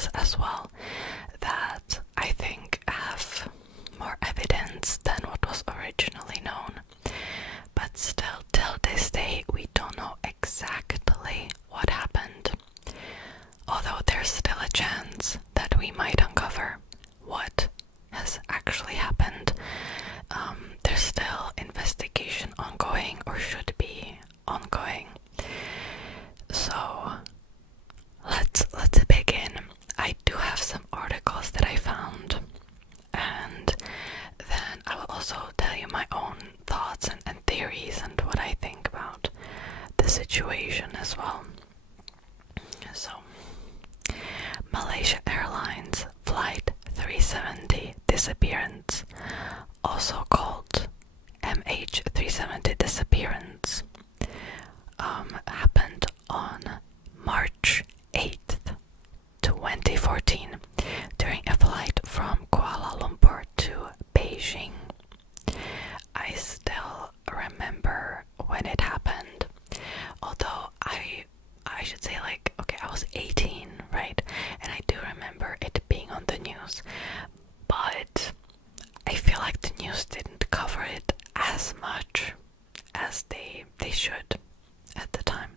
articles as well that I think have more evidence than what was originally known. But still, till this day, we don't know exactly what happened. Although there's still a chance that we might uncover what has actually happened. There's still investigation ongoing, or should be ongoing. So let's begin. I do have some articles that I found, and then I will also tell you my own thoughts and theories and what I think about the situation as well. So, Malaysia Airlines Flight 370 disappearance, also called MH370 disappearance, happened on March 8th, 2014 during a flight from Kuala Lumpur to Beijing. I still remember when it happened, although I should say, like, okay, I was 18, right? And I do remember it being on the news, but I feel like the news didn't cover it as much as they should at the time.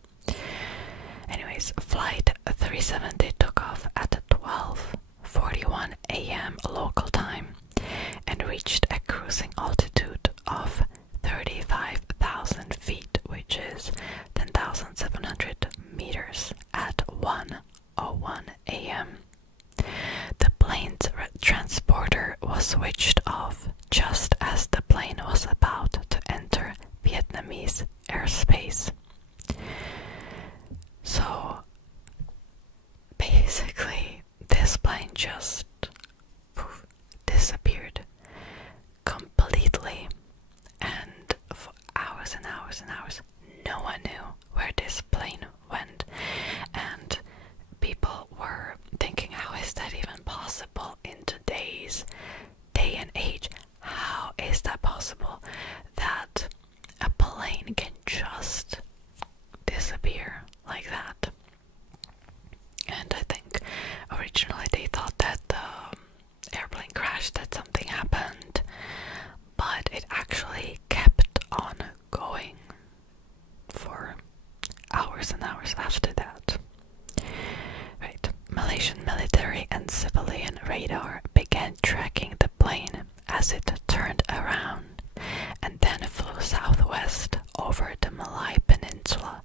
Anyways, Flight 370 took off at 12:41 a.m. local time and reached a cruising altitude of 35,000 feet, which is 10,700 meters at 1:01 a.m. The plane's transponder was switched off just as the plane was about to enter Vietnamese airspace. So basically, this plane just disappeared completely, and for hours and hours and hours, no one knew where this plane went, and people were thinking, how is that even possible in today's day and age? How is that possible that a plane can just disappear like that? And I think originally they thought that the airplane crashed, that something happened, but it actually kept on going for hours and hours after that. Right. Malaysian military and civilian radar began tracking the plane as it turned around and then flew southwest over the Malay Peninsula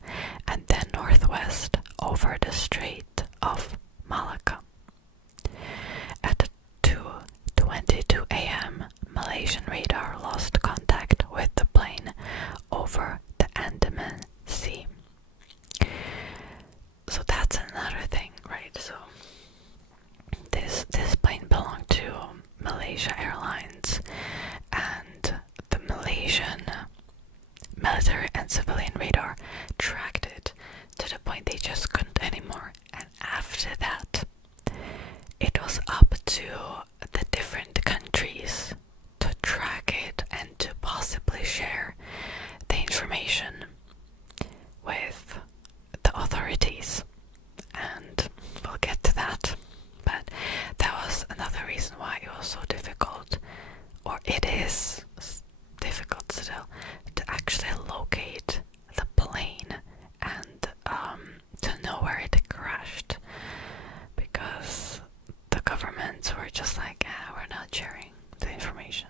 and then northwest over the Strait of Malacca. At 2:22 a.m., Malaysian radar lost contact with the plane over the Andaman Sea. So that's another thing, right? So this plane belonged to Malaysia Airlines, and the Malaysian military and civilian radar tracked it to the point they just couldn't anymore. And after that, it was up to the different countries to track it and to possibly share the information with the authorities. And we'll get to that. But that was another reason why it was so difficult, or it is difficult still, to actually locate the plane and to know where it crashed, because the governments were just like, we're not sharing the information.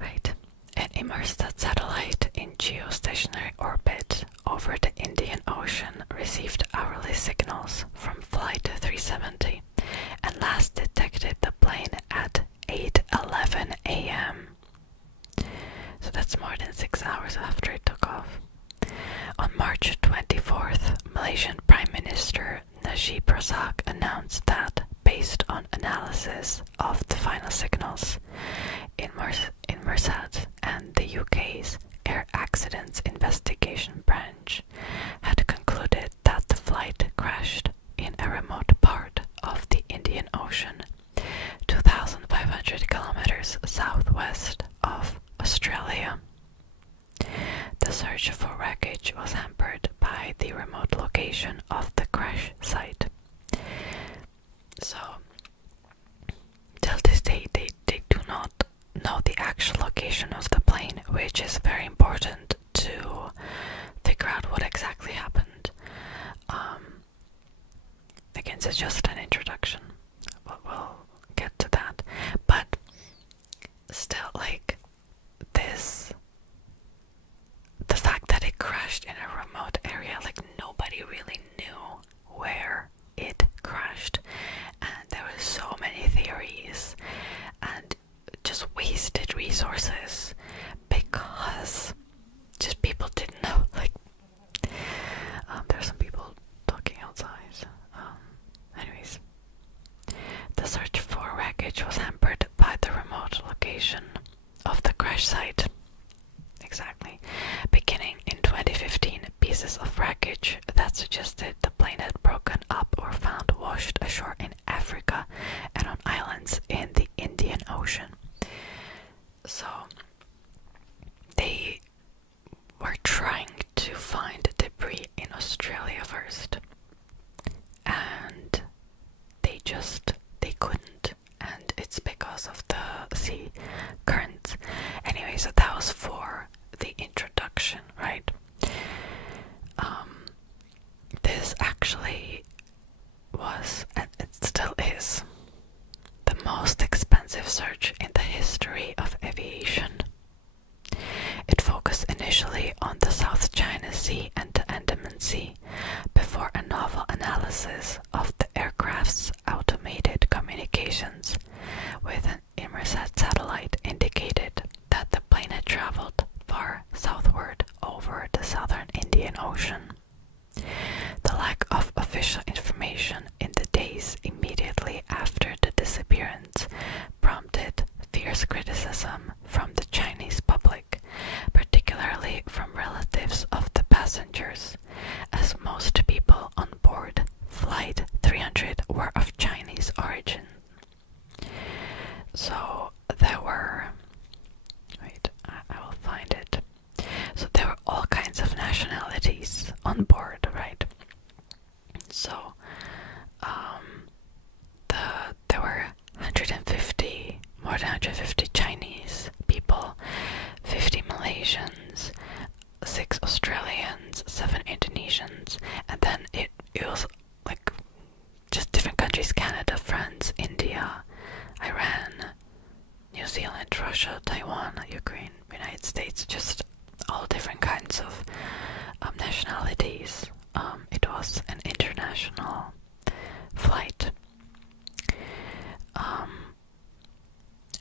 Right. An Inmarsat satellite in geostationary orbit over the Indian Ocean received hourly signals from Flight 370 and last detected the plane at 8:11 a.m. So that's more than 6 hours after it took off. On March 24th, Malaysian Prime Minister Najib Razak announced that, based on analysis of the final signals, Inmarsat and the UK's Air Accidents Investigation Branch had concluded that the flight crashed in a remote part of the Indian Ocean, 2,500 kilometers southwest of Australia. The search for wreckage was hampered by the remote location of the crash site, So till this day, they do not know the actual location of the plane, which is very important to figure out what exactly happened. Again, it's just an introduction. We'll get to that. But still, like, this, the fact that it crashed in a remote area, like, nobody really knew where it crashed, and there were so many theories and just wasted resources because just people didn't know. Like, there are some people talking outside. Anyways, the search for wreckage was hampered by the remote location of the crash site. Exactly. Beginning in 2015, pieces of wreckage that suggested the plane had broken up were found washed ashore in Africa and on islands in the Indian Ocean. So they were trying to find debris in Australia first, and they couldn't, and it's because of the sea currents. Anyway, so that was for the introduction, right? This actually was, and it still is, the most expensive search in the history of aviation. It focused initially on the South China Sea and the Andaman Sea, before a novel analysis of the aircraft's automated communications with an Inmarsat satellite indicated that the plane had traveled far southward over the southern Indian Ocean. The lack of official information in the days immediately after the disappearance prompted fierce criticism from the Chinese public, particularly from relatives of the passengers, as most people on board Flight 300 were of Chinese origin. So there were, wait, I will find it. So there were all kinds of nationalities on board, right? So there were 150, more than 150 Chinese people, 50 Malaysians, 6 Australians, 7 Indonesians, and then it was like just different countries: Canada, France, India, Iran, New Zealand, Russia, Taiwan, Ukraine, United States, just all different kinds of nationalities. It was an international flight.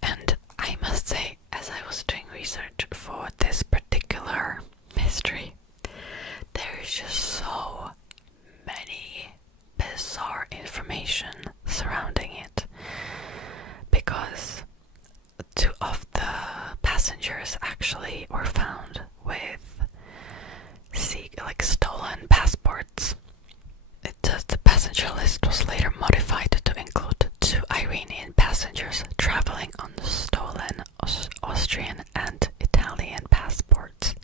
And I must say, as I was doing research for this particular mystery, there is just so many bizarre information surrounding it, because 2 of the passengers actually were found with stolen passports. The passenger list was later modified to include 2 Iranian passengers traveling on stolen Austrian and Italian passports.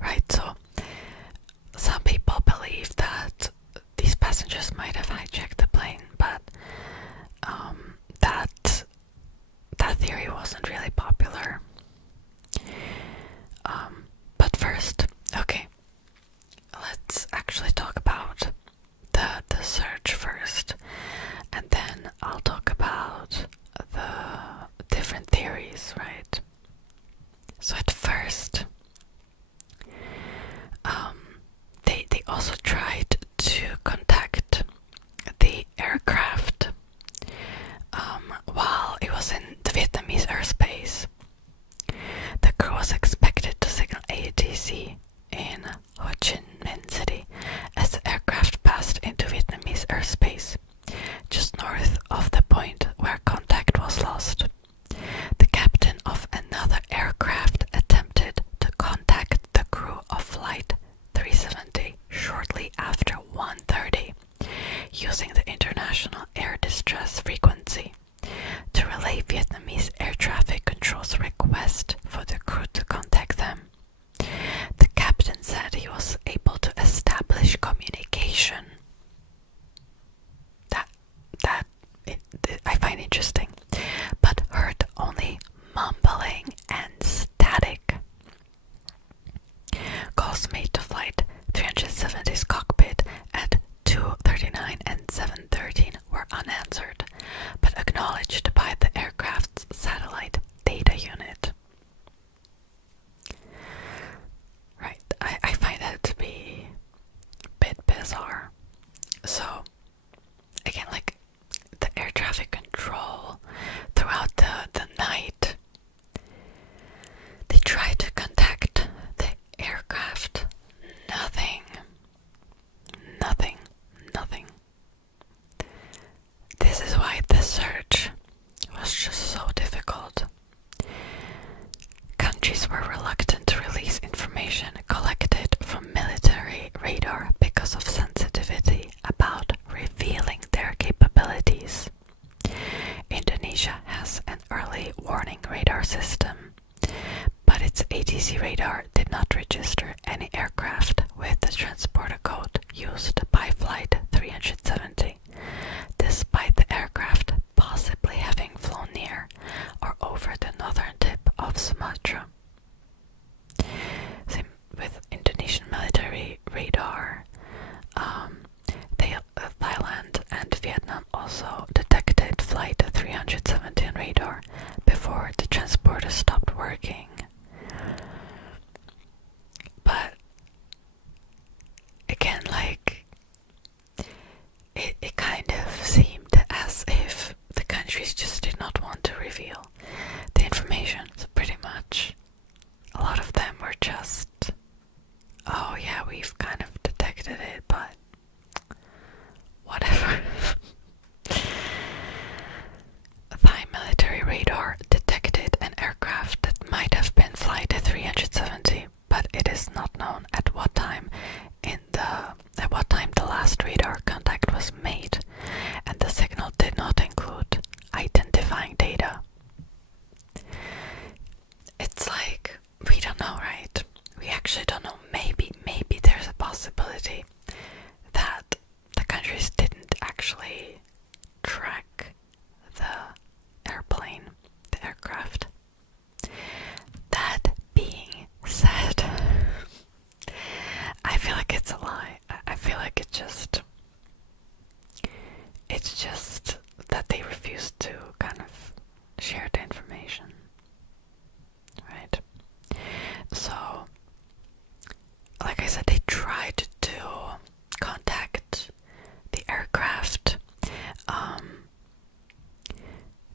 Right, so some people believe that these passengers might have hijacked the plane, but that theory wasn't really popular. countries were reluctant to release information collected from military radar because of sensitivity about revealing their capabilities. Indonesia has an early warning radar system, but its ATC radar did not register any aircraft with the transporter code used by Flight 370, despite the aircraft possibly having flown near or over the northern tip of Sumatra. Same with Indonesian military radar. Thailand and Vietnam also detected Flight 370 on radar before the transporter stopped working. But again, like, it kind of seemed as if the countries just did not want to reveal the information. So pretty much a lot of them were just, oh yeah, we've kind of detected it, but whatever. Thai military radar detected an aircraft that might have been Flight 370, but it is not known at what time the last radar contact was made, and the signal did not include identifying data. It's like, we don't know, right? We actually don't know. Maybe there's a possibility that the countries didn't actually track the airplane, the aircraft. That being said, I feel like it's a lie. I feel like it's just that they refuse to kind of share the information, right? So, like I said, they tried to contact the aircraft.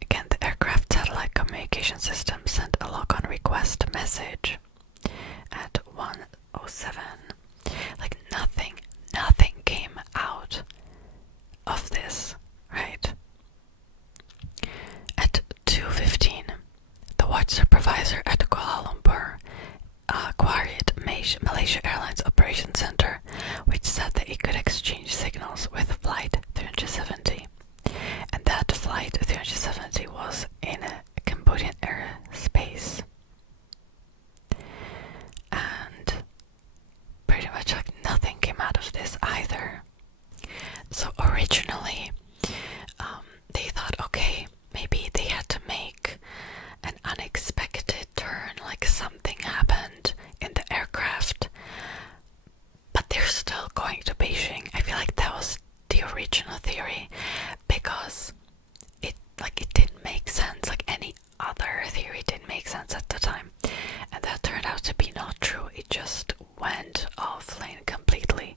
Again, the aircraft satellite communication system sent a lock-on request message at 1:07. Like nothing came out of this, right? At 2:15, the watch supervisor at Kuala Lumpur queried Malaysia Airlines Operations Center, which said that it could exchange signals with Flight 370, and that Flight 370 was in a Cambodian airspace. And pretty much like nothing came out of this either. So originally, they thought, okay, maybe they had to make an unexpected turn, like something happened in the aircraft, but they're still going to Beijing. I feel like that was the original theory, because it didn't make sense. Like any other theory didn't make sense at the time, and that turned out to be not true. It just went offline completely.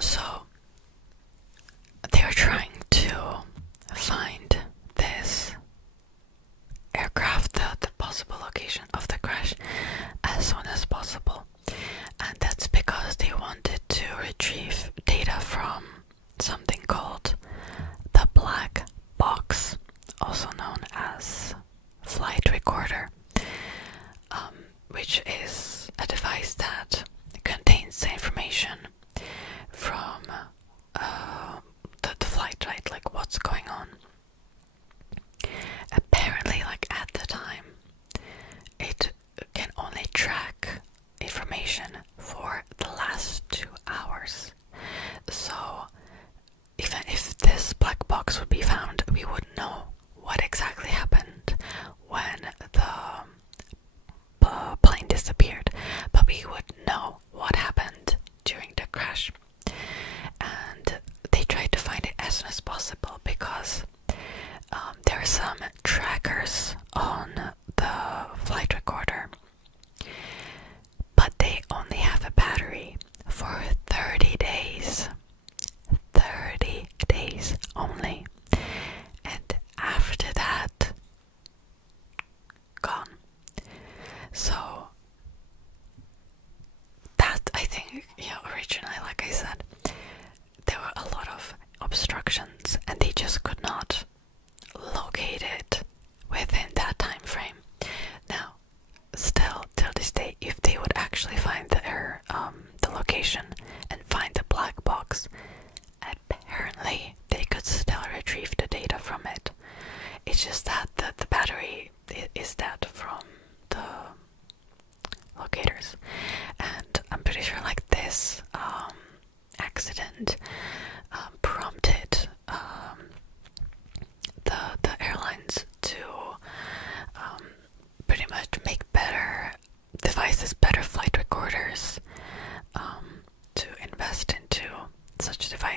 So they were trying to find this aircraft, the possible location of the crash, as soon as possible, and that's because they wanted to retrieve data from something called the black box, also known as flight recorder, which is a device that contains the information from the flight, right? Like what's going on. Apparently, like at the time, it can only track information for the last 2 hours. So even if this black box would be found, we wouldn't know what exactly happened when the plane disappeared, but we would know what happened during the crash. And they tried to find it as soon as possible because there are some trackers on the flight recorder, but they only have a battery for 30 days. 30 days only. And after that, gone. So that, I think, originally, like I said, there were a lot of obstructions and they just could not locate it within that time frame. Now, still,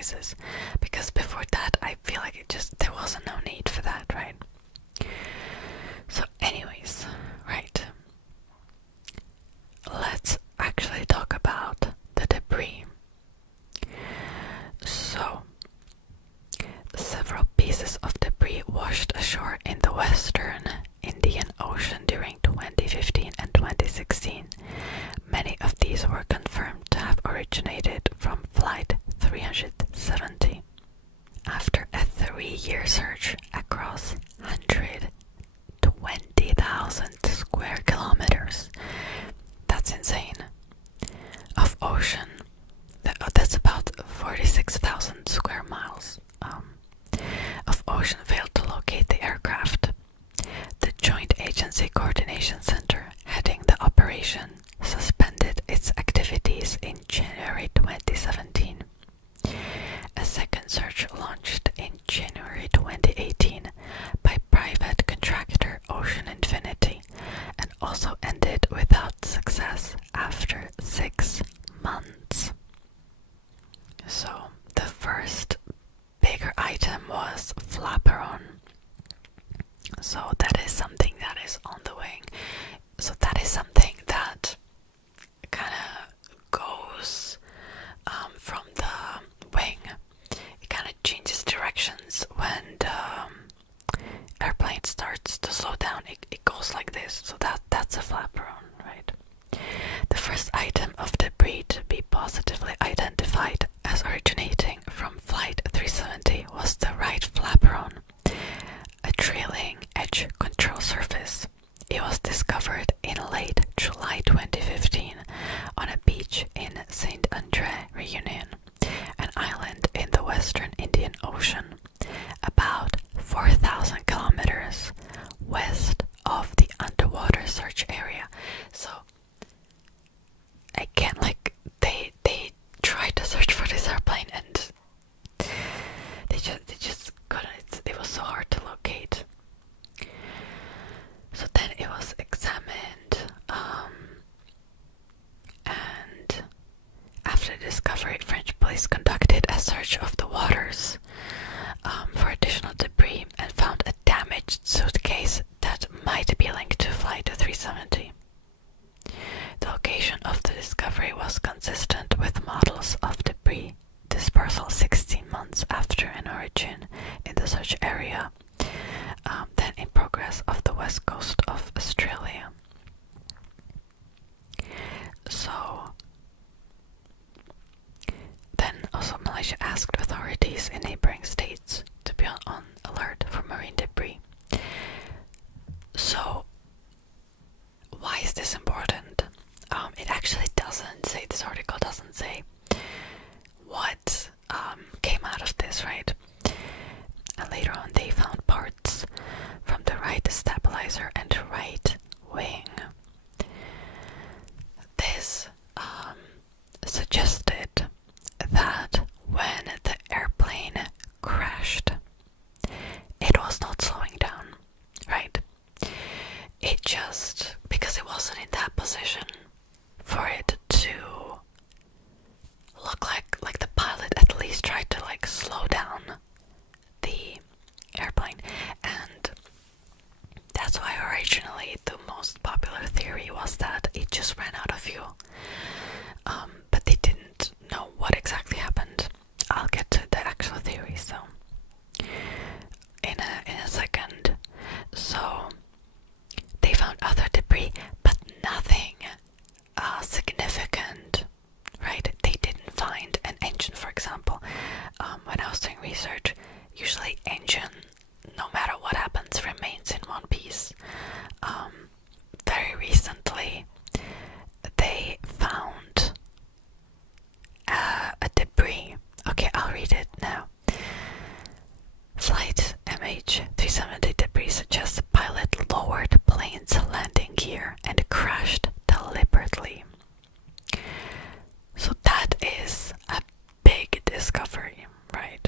sizes, because before that I feel like there wasn't no need for that, right? So anyways, right, let's actually talk about the debris. So several pieces of debris washed ashore in the western Indian Ocean during 2015 and 2016. Many of these were confirmed to have originated from Flight 370. After a 3-year search across 120,000 square kilometers, that's insane, of ocean, that's about 46,000 square miles, of ocean failed to locate the aircraft. The Joint Agency Coordination Center heading the operation suspended its activities in January 2017. A second search launched in January 2018 by private contractor Ocean Infinity and also ended without success after 6 months. So the first bigger item was flaperon. So that is something that is on the wing. So that is something that kind of goes from the wing. It kind of changes directions when the airplane starts to slow down. It goes like this. So that's a flaperon, right? The first item of debris to be positively identified as originating from Flight 370 was the right flaperon, a trailing edge control surface. It was discovered in late July 2015 on a beach in Saint Andre Reunion, an island in the western Indian Ocean, about 4,000 kilometers west of the underwater search area. So again, like they tried to search for this airplane and they just couldn't. It was so hard to locate. So then it was examined, and after the discovery, French police conducted a search of the waters for additional debris and found a damaged suitcase that might be linked to Flight 370. The location of the discovery was consistent with models of debris dispersal 16 months after an origin in the search area, then in progress off the west coast of Australia. So then also Malaysia asked authorities in neighboring states to be on alert for marine debris. So why is this important? It actually doesn't say, this article doesn't say what came out of this, right? And later on they found parts from the right stabilizer and right wing. This suggested that when the airplane crashed, it was not slowing down, right? It just, because it wasn't in that position for it to look like the pilot at least tried to like slow down the airplane, and that's why originally the most popular theory was that it just ran out of fuel, but they didn't know what exactly happened. I'll get to the actual theories though in a second. So they found other debris, but nothing significant, right? They didn't find an engine, for example. When I was doing research, usually engine, no matter what happens, remains in one piece. Very recently, they found a debris. Okay, I'll read it now. Flight MH370 debris suggests the pilot lowered plane's landing gear and crashed deliberately. So that is a big discovery, right?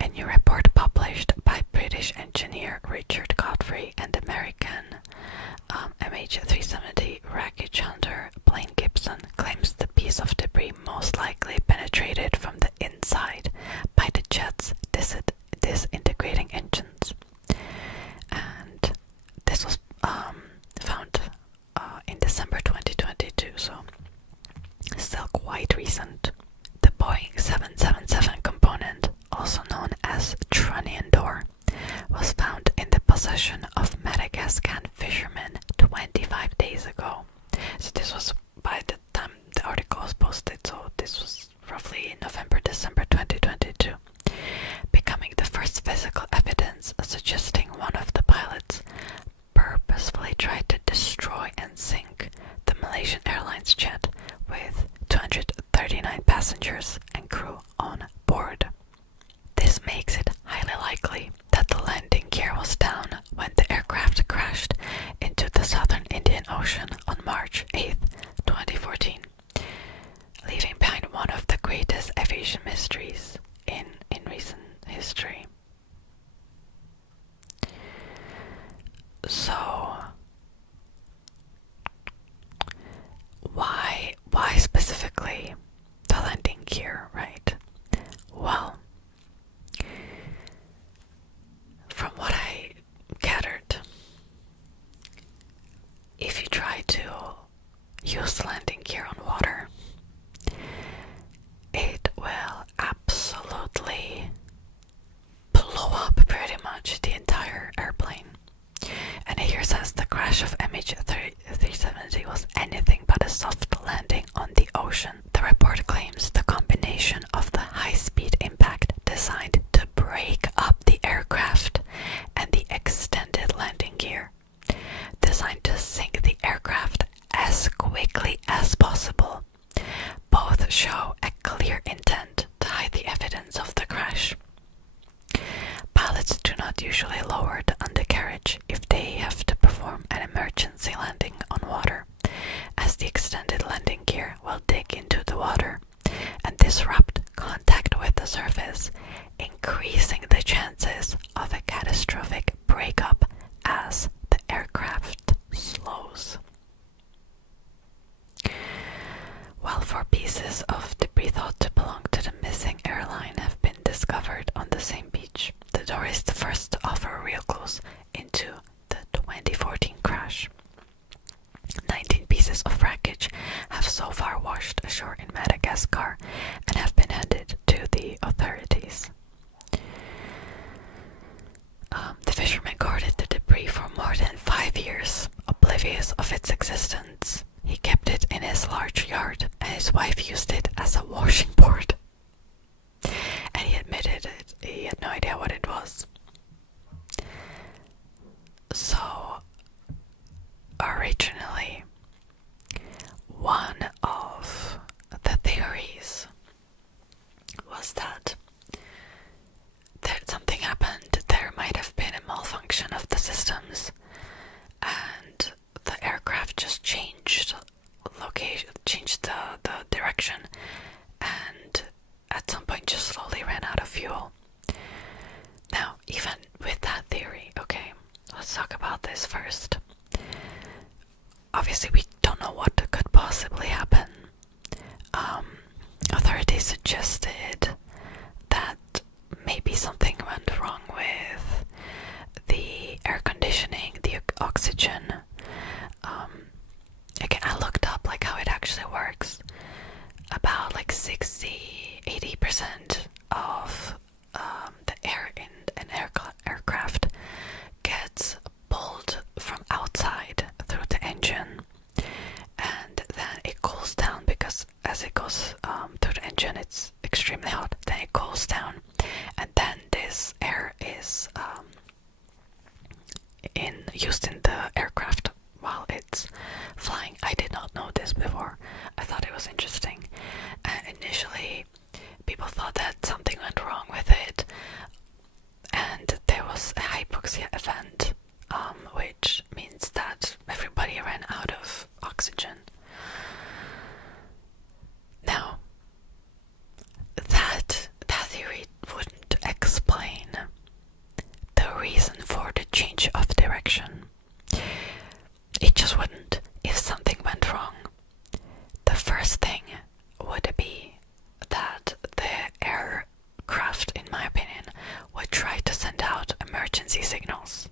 A new report published by British engineer Richard Godfrey and American MH370 wreckage hunter Blaine Gibson claims the piece of debris most likely penetrated from the inside recent. The Boeing 777 component, also known as trunnion door, was found in the possession of Madagascan fishermen 25 days ago. So this was by the time the article was posted, so this was roughly November, December 2022, becoming the first physical evidence suggesting one of the pilots purposefully tried to destroy and sink the Malaysian Airlines jet with 239 passengers and crew on board. This makes it highly likely that the landing gear was down when the aircraft crashed into the southern Indian Ocean on March 8, 2014, leaving behind one of the greatest aviation mysteries in recent history. So, why specifically the landing gear, right? Well, from what I gathered, if you try to use the landing gear on water, it will absolutely blow up pretty much the entire airplane. And here says the crash of MH370 was anything but a soft landing on the ocean. The report claims the combination of the high-speed impact designed to break up the aircraft and the extended landing gear designed to sink the aircraft as quickly as possible both show a clear intent to hide the evidence of the crash. Pilots do not usually lower the undercarriage if they have to perform an emergency landing on water, as the extended landing gear will dig into the water and disrupt contact with the surface, increasing the chances of a catastrophic breakup as the aircraft slows. While 4 pieces of debris thought to belong to the missing airline have been discovered on the same beach, the door is the first to offer real clues into the 2014 crash. 19 pieces of wreckage have so far washed ashore in Madagascar and have been handed to the authorities. The fisherman guarded the debris for more than 5 years, oblivious of its existence. He kept it in his large yard, and his wife used it as a washing board. And he admitted it. He had no idea what it was. So, originally, one of the theories was that something happened. There might have been a malfunction of the systems, and the aircraft just changed location, changed the direction, and at some point just slowly ran out of fuel. Now, even with that theory, okay, let's talk about this first. Obviously, we don't know what could possibly happen. Authorities suggested that maybe something went wrong with the air conditioning, the oxygen. Again, I looked up like how it actually works. About like 60-80% of the air in an aircraft gets pulled from outside through the engine, and then it cools down because as it goes through the engine, it's extremely hot. Then it cools down, and then this air is used in the aircraft while it's flying. I did not know this before. I thought it was interesting. Initially, people thought that something went wrong with it, and there was a hypoxia event, which means that everybody ran out of oxygen. Now, that theory wouldn't explain the reason for the change of direction. It just wouldn't. If something went wrong, the first thing would be that the aircraft, in my opinion, would try to send out emergency signals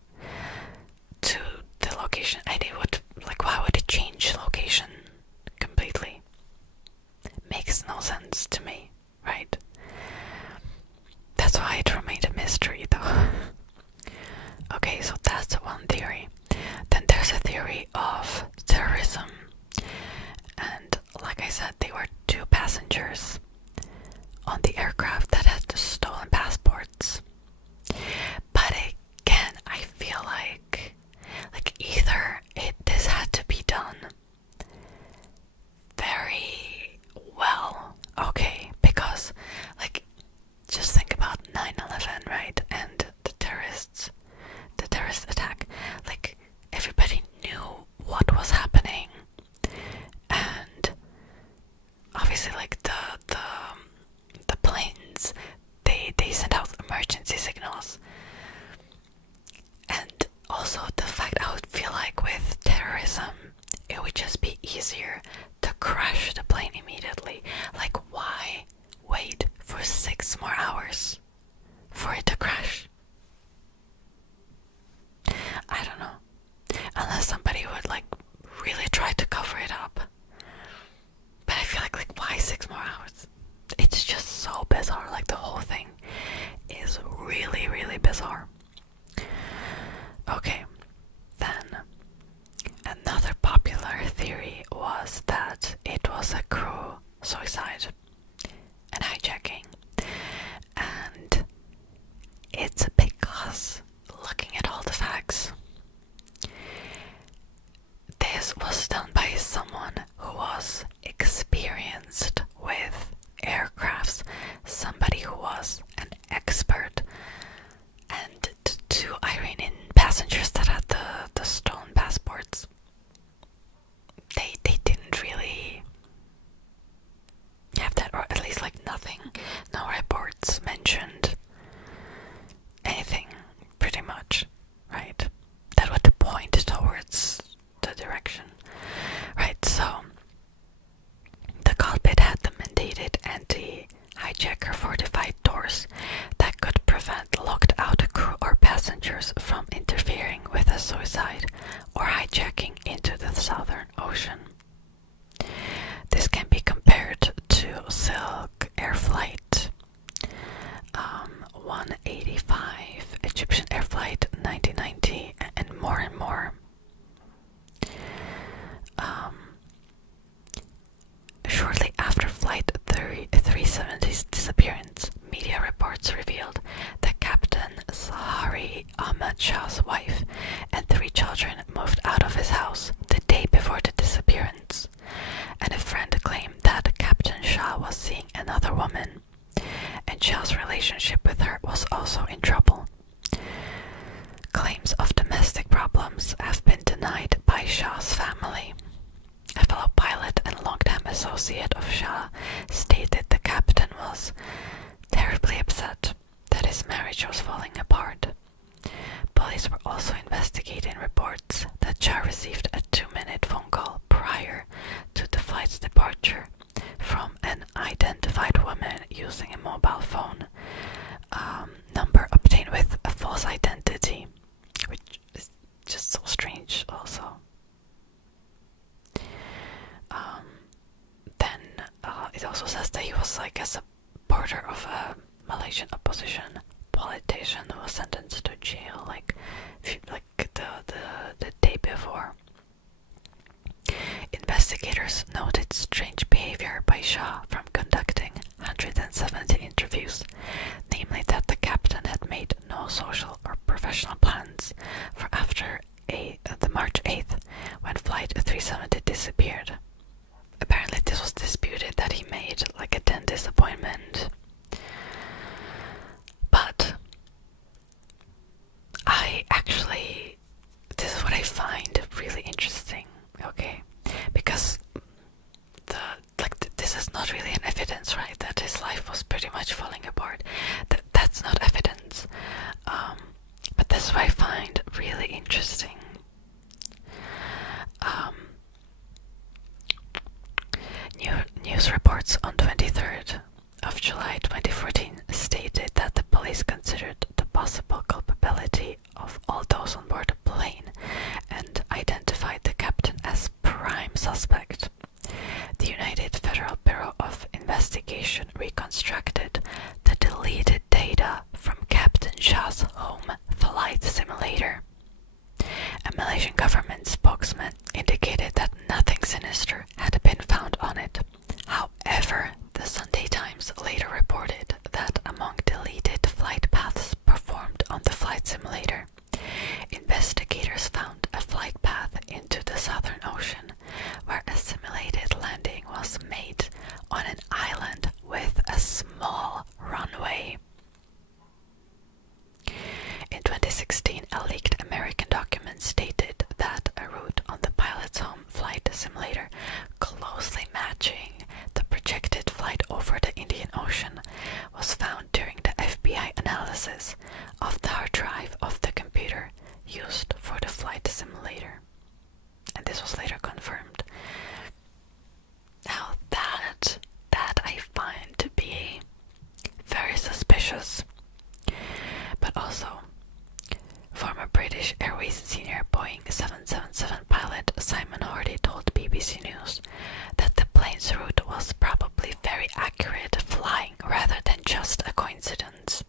to the location, and it would, like, why would it change location completely? Makes no sense. theory of terrorism. And like I said, they were 2 passengers on the aircraft that had stolen passports. But again, I feel like either this had to be done very well, okay, because like just think about 9/11, right, and the terrorist attack. Like everybody knew what was happening, and obviously like the planes, they sent out emergency signals. And also the fact, I would feel like with terrorism it would just be easier to crash the plane immediately. Like, why wait for 6 more hours for it to crash? I don't know, unless somebody would like really try to cover it up. But I feel like why 6 more hours? It's just so bizarre. Like the whole thing is really, really bizarre. Okay, then another popular theory was that it was a crew suicide and hijacking. And it's because, looking at all the facts, this was done by someone who was experienced with aircrafts, somebody who was an expert. And the 2 Iranian passengers that had the stolen passports, they didn't really have that, or at least like nothing, no reports mentioned anything, pretty much, right, that would point towards the direction, right? So the cockpit had the mandated anti-hijacker fortified doors that could prevent locked out crew or passengers from interfering with a suicide or hijacking into the Southern Ocean. This can be compared to Silk Air Flight 185, Egyptian Air Flight 1990, and more and more. Shortly after Flight 370's disappearance, media reports revealed that Captain Sahari Ahmad Shah's wife and 3 children moved out of his house the day before the disappearance, and a friend claimed that Captain Shah was seeing another woman, and Shah's relationship with her was also in trouble. Claims of domestic problems have been denied by Shah's family. A fellow pilot and longtime associate of Shah stated the captain was terribly upset that his marriage was falling apart. Police were also investigating reports that Shah received a 2-minute phone call prior to the flight's departure from an identified woman using a mobile phone number obtained with a false identity, which is just so strange also. Then it also says that he was like a supporter of a Malaysian opposition politician who was sentenced to jail like the day before. Investigators noted strange behavior by Shah from conducting 170 interviews, namely that the captain had made no social or professional plans for after the March 8th, when Flight 370 disappeared. Apparently this was disputed, that he made like a dentist appointment. But this is what I find really interesting, okay? Because this is not really an evidence, right? That his life was pretty much falling apart. That's not evidence. But this is what I find really interesting. News reports on 23rd of July 2014 stated that the police considered the possible culpability of all those on board the plane and identified the captain as prime suspect. The United Federal Bureau of Investigation reconstructed the deleted data from Captain Shah's home flight simulator. A Malaysian government spokesman simulator closely matching the projected flight over the Indian Ocean was found during the FBI analysis of the hard drive of the computer used for the flight simulator. And this was later confirmed. Now that I find to be very suspicious, but also former British Airways senior Boeing 777 pilot Simon Hardy told BBC News that the plane's route was probably very accurate flying rather than just a coincidence,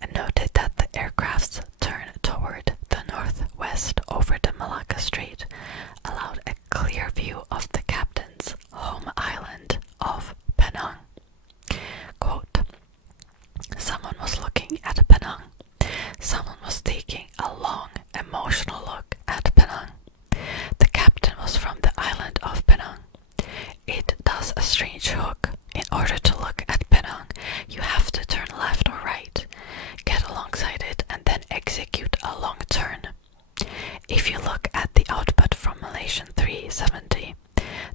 and noted that the aircraft's turn toward the northwest over the Malacca Strait allowed a clear view of the captain's home island of Penang. Quote, "Someone was looking at Penang. Someone was taking a long, emotional look at Penang. The captain was from the island of Penang. It does a strange hook. In order to look at Penang, you have to turn left or right, get alongside it, and then execute a long turn. If you look at the output from Malaysian 370,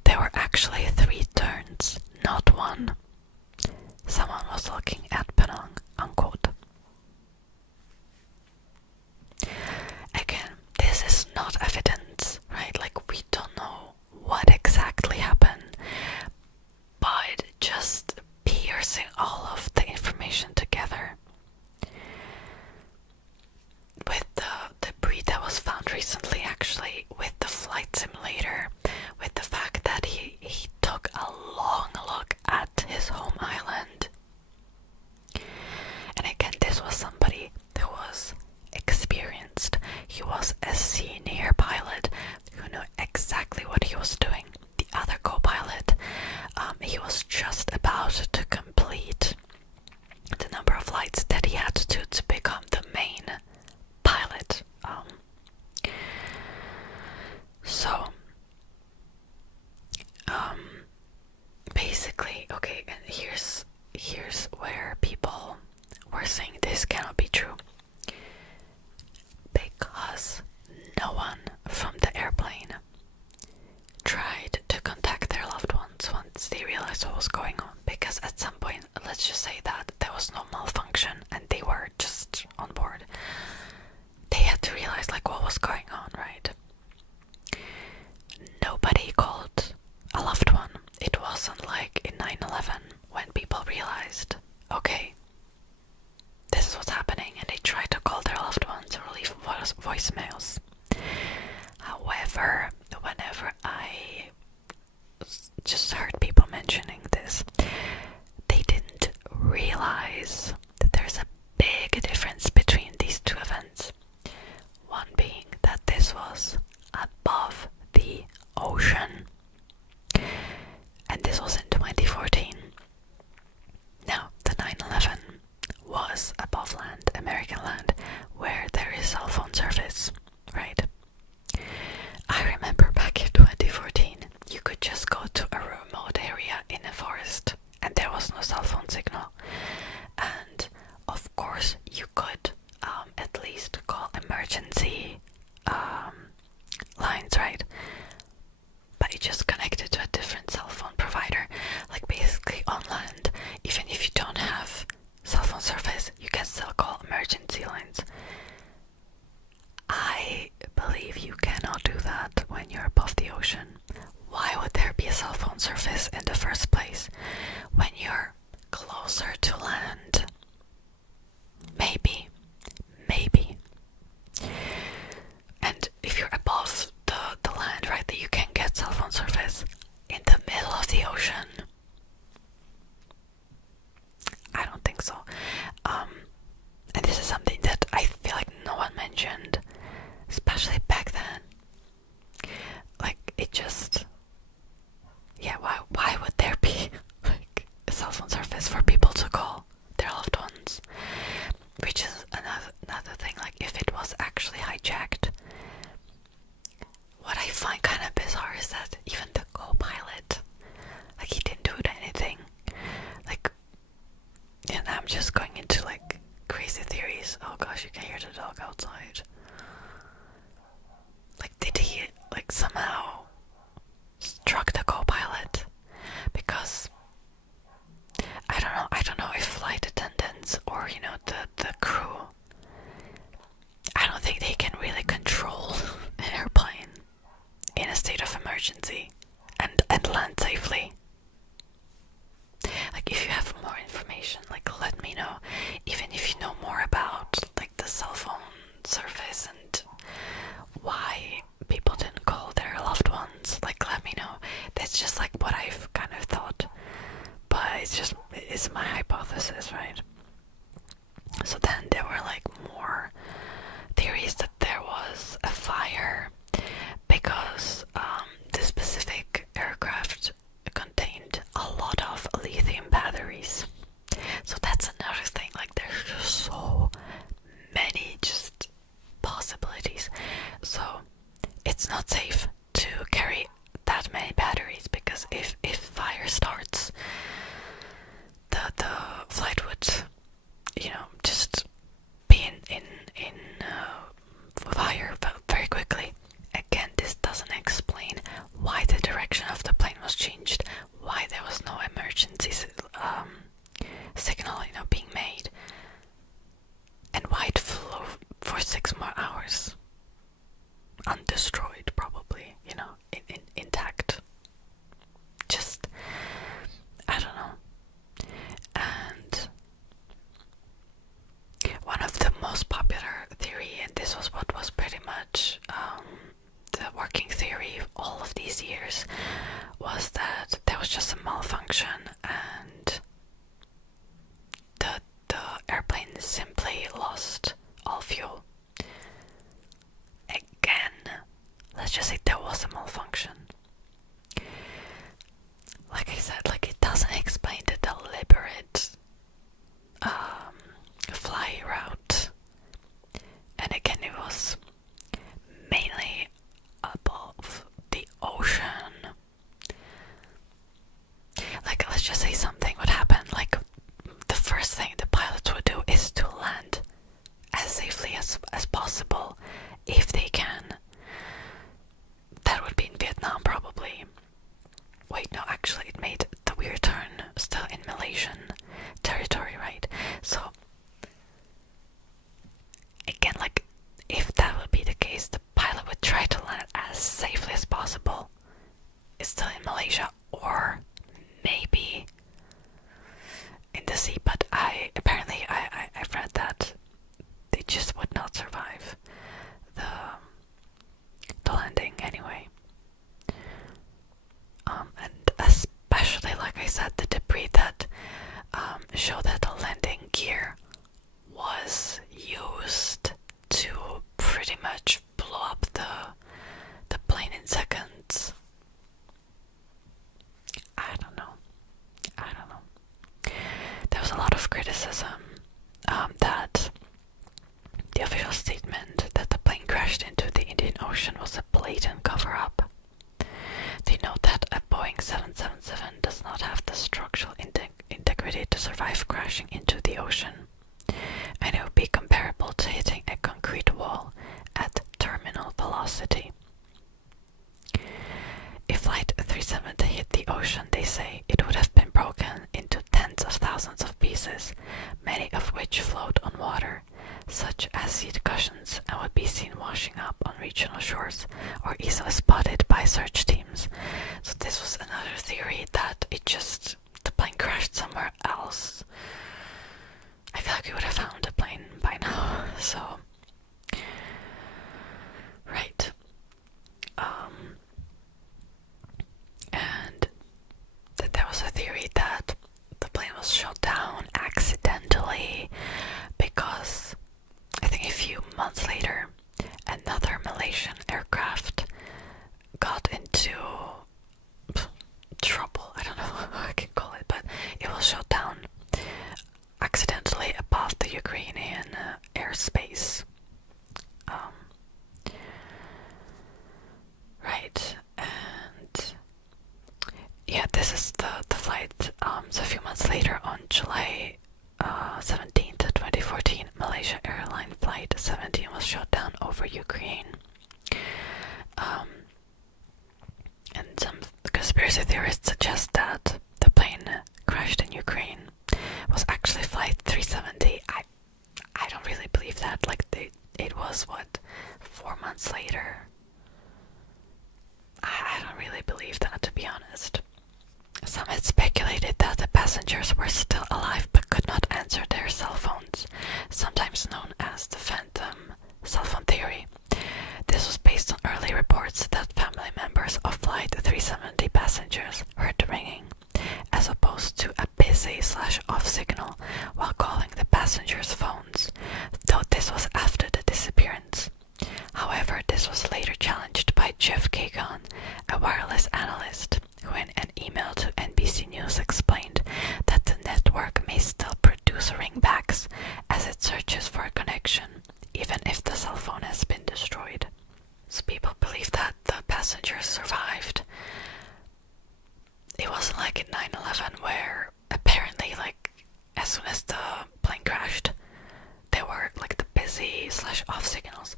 there were actually 3 turns, not 1. Someone was looking at Penang," unquote. Again, this is not evidence, right? Like, we don't know what exactly happened, but just piercing all of the information together with the debris that was found recently, actually, with the flight simulator, with the fact that he took a long look at his home island. And again, this was somebody who was experienced. He was a senior pilot who knew exactly what he was doing. The other co-pilot, he was just about to complete the number of flights that he had to become the main pilot. Basically, okay, and here's where people were saying this cannot be true, because no one from the airplane tried to contact their loved ones once they realized what was going on, because at some point, let's just say that there was no malfunction and they were just on board. They had to realize like what was going on, right? Nobody called a loved one. It wasn't like in 9/11 when people realized, okay, this is what's happening, and they tried to call their loved ones or leave voicemails. However, whenever I just heard people mentioning this, they didn't realize that there's a big difference between these two events. One being that this was above the ocean, and this was in 2014. Now, the 9/11 was above land, American land, where there is cell phone service, right? I remember back in 2014, you could just go to a remote area in a forest and there was no cell phone signal. And of course, you could at least call emergency lines, right? But you just connected to a different cell phone provider. Like, basically on land, even if you don't have cell phone service, you can still call emergency lines. I believe you cannot do that when you're above the ocean. Why would there be a cell phone service in the first place when you're closer to land? Maybe. And if you're above the land, right, that you can get cell phone service in the middle of the ocean, I don't think so. And this is something that I feel like no one mentioned, especially back then. Like, it just emergency and land safely. Like, if you have more information, like, let me know. Even if you know more about like the cell phone service and why people didn't call their loved ones, like, let me know. That's just like what I've kind of thought, but it's my hypothesis, right? So then there were like more theories that there was a fire because the specific aircraft contained a lot of lithium batteries. So that's another thing, like, there's just so many just possibilities. So it's not safe to carry that many batteries, because if fire starts, the flight would, just be in fire very quickly. Again, this doesn't explain why the direction of the plane was changed, why there was no emergency signal, being made, and why it flew for 6 more hours, undestroyed, probably, intact. Just, I don't know. And one of the most popular theory, and this was what was pretty much the working theory all of these years, was that there was just a malfunction and the airplane simply lost all fuel. Again, let's just say there was a malfunction. Like I said, like, it doesn't explain the deliberate fly route. And again, it was mainly above the ocean. Like, let's just say something would happen. Like, the first thing the pilots would do is to land as safely as possible, if they can. That would be in Vietnam, probably. Wait, no, actually, it made the weird turn still in Malaysian territory, right? So, again, like, if that would be the case, the pilot would try to land as safely as possible. It's still in Malaysia, or maybe in the sea, but I've read that they just would not survive the landing anyway. And especially, like I said, the debris that showed that the landing gear was used to pretty much blow up the plane in seconds. I don't know. There was a lot of criticism that the official statement that the plane crashed into the Indian Ocean was a blatant cover-up. They note that a Boeing 777 does not have the structural integrity to survive crashing into the ocean, and it would be comparable to hitting a concrete wall at terminal velocity. If Flight 370 hit the ocean, they say, it would have been broken into tens of thousands of pieces, many of which float on water, such as seat cushions, and would be seen washing up on regional shores or easily spotted by search teams. So this was another theory, that the plane crashed somewhere else. I feel like we would have found the plane by now, so right. And there was a theory that the plane was shot down accidentally because I think a few months later another Malaysian aircraft got into trouble. I don't know how I can call it, but it was shot down accidentally above the Ukrainian airspace. Right, and yeah, this is the flight. So a few months later, on July 17th, 2014, Malaysia Airline Flight 17 was shot down over Ukraine. And some conspiracy theorists suggest that the plane crashed in Ukraine was actually Flight 370. I don't really believe that. Like, it was, what, 4 months later? I don't really like in 9/11, where apparently, like, as soon as the plane crashed, there were like the busy / off signals.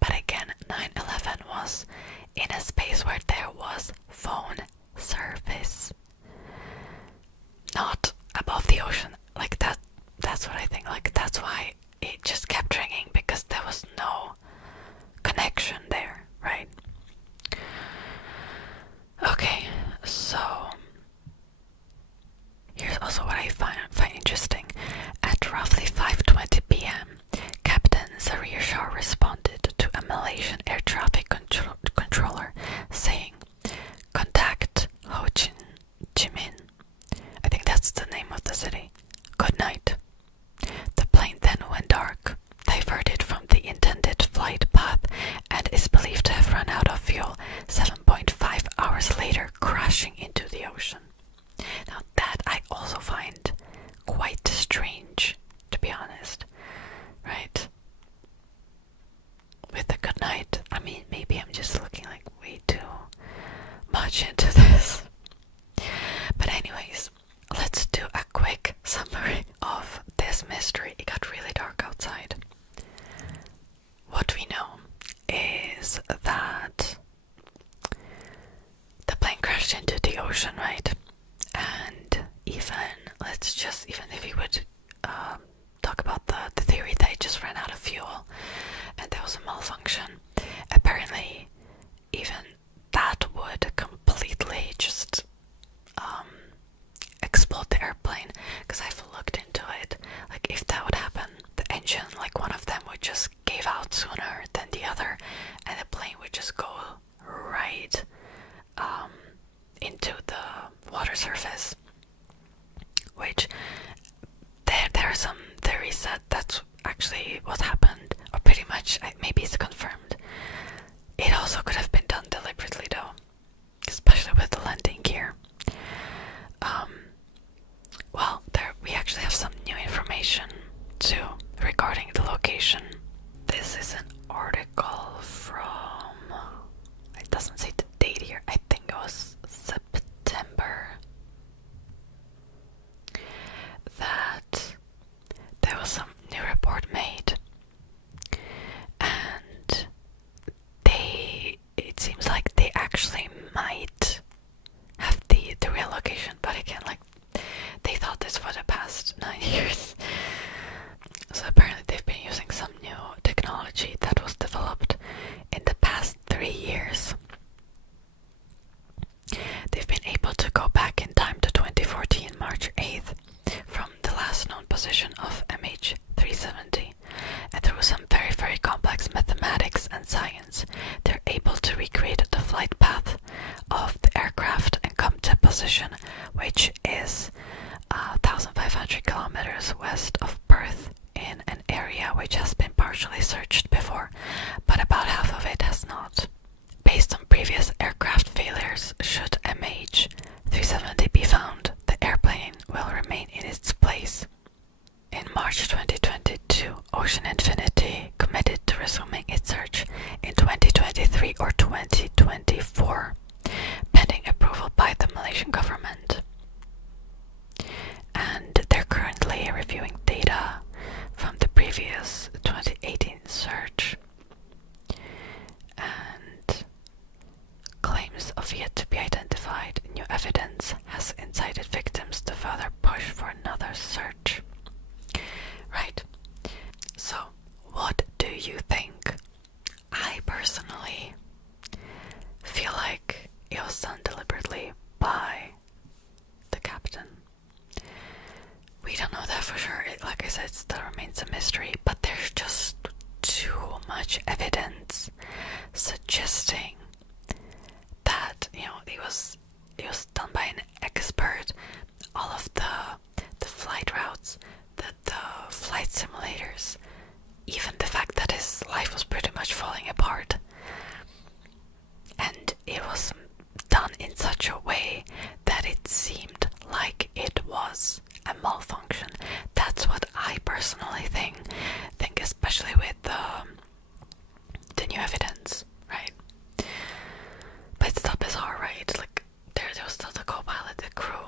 But again, 9/11 was in a space where there was phone service, not above the ocean. Like that's what I think. Like, that's why it just kept ringing, because there was no connection there, right? Okay, so here's also what I find interesting. At roughly 5:20 p.m., Captain Zarir Shah responded to a Malaysian air traffic controller saying, "Contact Ho Chi Minh." I think that's the name of the city. "Good night." The plane then went dark, diverted from the intended flight path, and is believed to have run out of fuel 7.5 hours later, crashing into the ocean. Now that I also find quite strange, to be honest, right? With the good night, I mean, maybe I'm just looking like way too much into this. But anyways, let's do a quick summary of this mystery. It got really dark outside. What we know is that the plane crashed into the ocean, right? And even if we would talk about the theory that it just ran out of fuel and there was a malfunction, apparently even that would completely just explode the airplane, because I've looked into it. Like, if that would happen, the engine, like one of them would just give out sooner than the other, and the plane would just go right into the water surface, which there are some theories that that's actually what happened, or pretty much, maybe it's confirmed. It also could have been done deliberately though, especially with the landing gear. Well, we actually have some new information too regarding the location. This is an article from, it doesn't say the date here, I think it was September, that there was some new report made, and it seems like they actually might have the real location, but again, like, they thought this for the past 9 years. So apparently they've been using some new technology that was developed in the past 3 years. They've been able to go back in time to 2014, March 8th, from the last known position of MH370. And through some very, very complex mathematics and science, they're able to recreate the flight path of the aircraft and come to a position which is 1,500 kilometers west of Perth, in an area which has been partially searched before, but about half of it has not. Based on previous aircraft failures, should MH370 be found, the airplane will remain in its place. In March 2022, Ocean Infinity committed to resuming its search in 2023 or 2024, pending approval by the Malaysian government. And they're currently reviewing data from the previous 2018 search, and claims of yet to be identified new evidence has incited victims to further push for another search. Right. So, what do you think? I personally feel like it was done deliberately by the captain. We don't know that for sure. Like I said, it still remains a mystery, but there's just too much evidence suggesting that, you know, it was done by an expert. All of the flight routes, the flight simulators, even the fact that his life was pretty much falling apart, and it was done in such a way that it seemed like it was a malfunction. That's what I personally think, especially with the new evidence, right? But it's still bizarre, right? Like, there was still the co-pilot, the crew,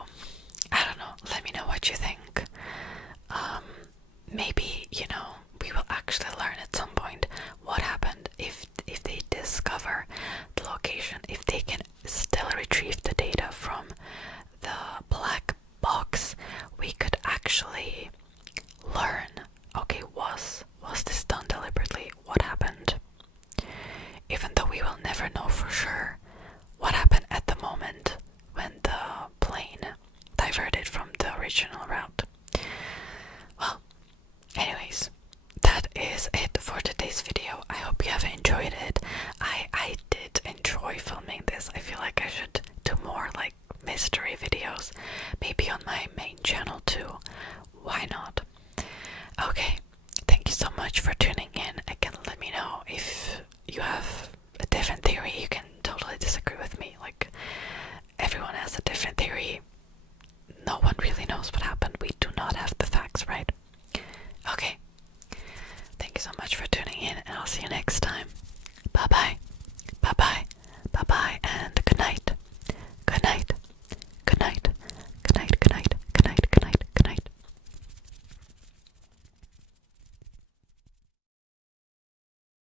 like I should do more like mystery videos, maybe on my main channel too. Why not?